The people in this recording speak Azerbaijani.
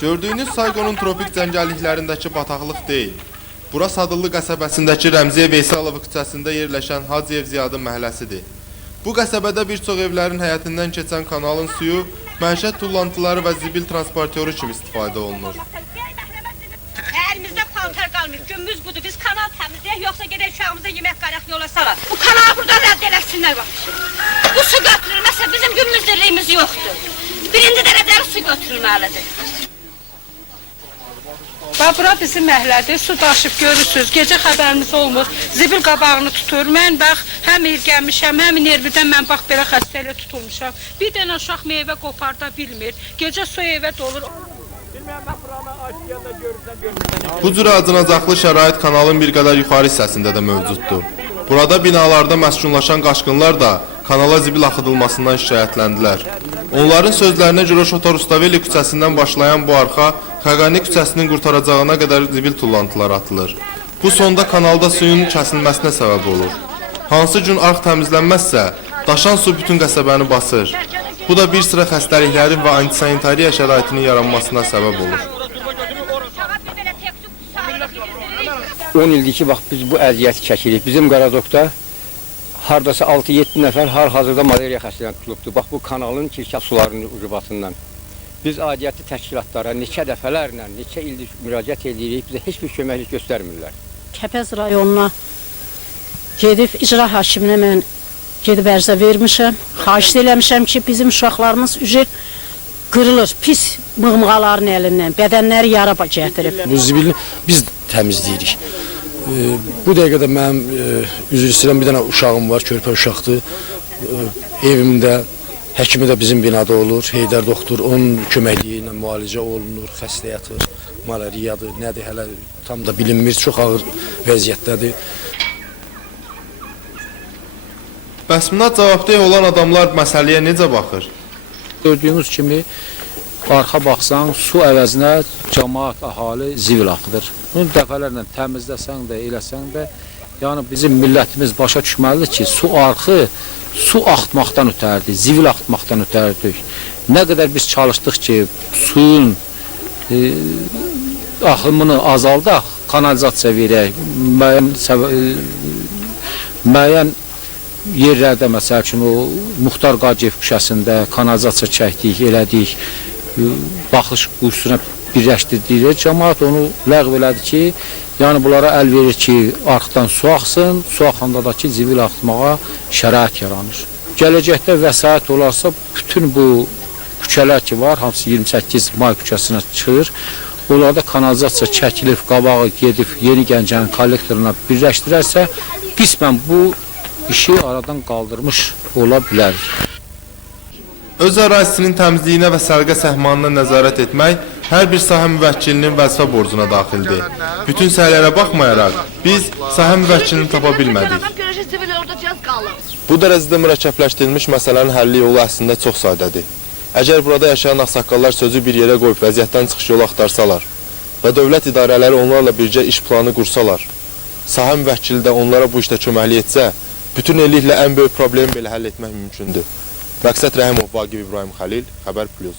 Gördüyünüz Sayqonun tropik cəngəlliklərindəki bataqlıq deyil. Bura Sadıllı qəsəbəsindəki Rəmziyə Veysalov küçəsində yerləşən Hacıyev Ziyadın məhəlləsidir. Bu qəsəbədə bir çox evlərin həyətindən keçən kanalın suyu məişət tullantıları və zibil transportörü kimi istifadə olunur. Əlimizdə paltar qalmır, gümbüz budur, biz kanal təmizləyək, yoxsa gedək uşağımıza yemək qaraq yola salar. Bu kanalı burada rədd eləsinlər var. Bu su götürülməsə bizim gümbüzdürlüyümüz yoxdur. Birinci dərəcəli su götürülməlidir. Bura bizim məhəllədir, su daşıb görürsünüz, gecə xəbərimiz olmur, zibil qabağını tutur. Mən bax, həm irgənmişəm, həm nervdən mən bax, belə xəstələ tutulmuşam. Bir dənə uşaq meyvə qoparda bilmir, gecə su evə dolur. Bu cür acınacaqlı şərait kanalın bir qədər yuxarı hissəsində də mövcuddur. Burada binalarda məskunlaşan qaçqınlar da kanala zibil axıdılmasından şikayətləndilər. Onların sözlərinə görə Şotor Rustavelli küçəsindən başlayan bu arxa Xəqani küçəsinin qurtaracağına qədər zibil tullantıları atılır. Bu sonda kanalda suyun kəsilməsinə səbəb olur. Hansı gün arx təmizlənməzsə, daşan su bütün qəsəbəni basır. Bu da bir sıra xəstəliklərin və antisanitariya şəraitinin yaranmasına səbəb olur. 10 ildir ki, bax, biz bu əziyyəti çəkirik. Bizim Qaradokda hardasa 6-7 nəfər hal-hazırda malariya xəstəliyinə tutulubdur. Bax, bu kanalın kirkət sularının ucubatından. Biz aidiyyatlı təşkilatlara neçə dəfələrlə, neçə ildir müraciət edirik, bizə heç bir köməklik göstərmirlər. Kəpəz rayonuna gedib icra hakiminə mən gedib ərzə vermişəm. Xahiş eləmişəm ki, bizim uşaqlarımız qırılır, pis mığmığaların əlindən, bədənləri yara gətirib. Bu zibili biz təmizləyirik. Bu dəqiqədə mənim üzr istəyirəm, bir dənə uşağım var, körpə uşaqdır. Evimdə, həkimi də bizim binada olur, Heydər doktor, onun köməkliyi ilə müalicə olunur, xəstə yatır, malariyadır, nədir, hələ tam da bilinmir, çox ağır vəziyyətdədir. Bəs buna cavabdeh olan adamlar məsələyə necə baxır? Gördüyünüz kimi, arxa baxsan, su əvəzinə cəmaat, əhali zibil axıdır. Bunu dəfələrlə təmizləsən də, eləsən də, yəni bizim millətimiz başa düşməlidir ki, su arxı, su axıtmaqdan ötərdir, zibil axıtmaqdan ötərdir. Nə qədər biz çalışdıq ki, suyun axımını azaldaq, kanalizasiya verək, müəyyən yerlərdə, məsəl üçün, o Muxtar Qaciyev küçəsində kanalizasiya çəkdik, elədik, baxış quyusuna birləşdirdik, cəmaat onu ləğv elədi ki, yəni bunlara əl verir ki, arxdan su axsın, su axanda da ki, zibil axıtmağa şərait yaranır. Gələcəkdə vəsait olarsa, bütün bu küçələr ki var, hamısı 28 may küçəsinə çıxır, onlarda kanalizasiya çəkilib, qabağı gedib, Yeni Gəncənin kollektoruna birləşdirərsə, qismən bu işi aradan qaldırmış ola bilər. Öz ərazisinin təmizliyinə və sərqə səhmanına nəzarət etmək hər bir sahə müvəkkilinin vəzifə borcuna daxildir. Bütün səhiylərə baxmayaraq, biz sahə müvəkkilini tapa bilmədik. Bu dərəcədə mürəkkəbləşdirilmiş məsələnin həlli yolu əslində çox sadədir. Əgər burada yaşayan ağsaqqallar sözü bir yerə qoyub vəziyyətdən çıxış yolu axtarsalar və dövlət idarələri onlarla birgə iş planı qursalar, sahə müvəkkili də onlara bu işdə köməklik etsə, bütün elliklə ən böyük problemi belə həll etmək mümkündür. Məqsəd Rəhimov, Vaqif İbrahim Xəlil, Xəbər Plus.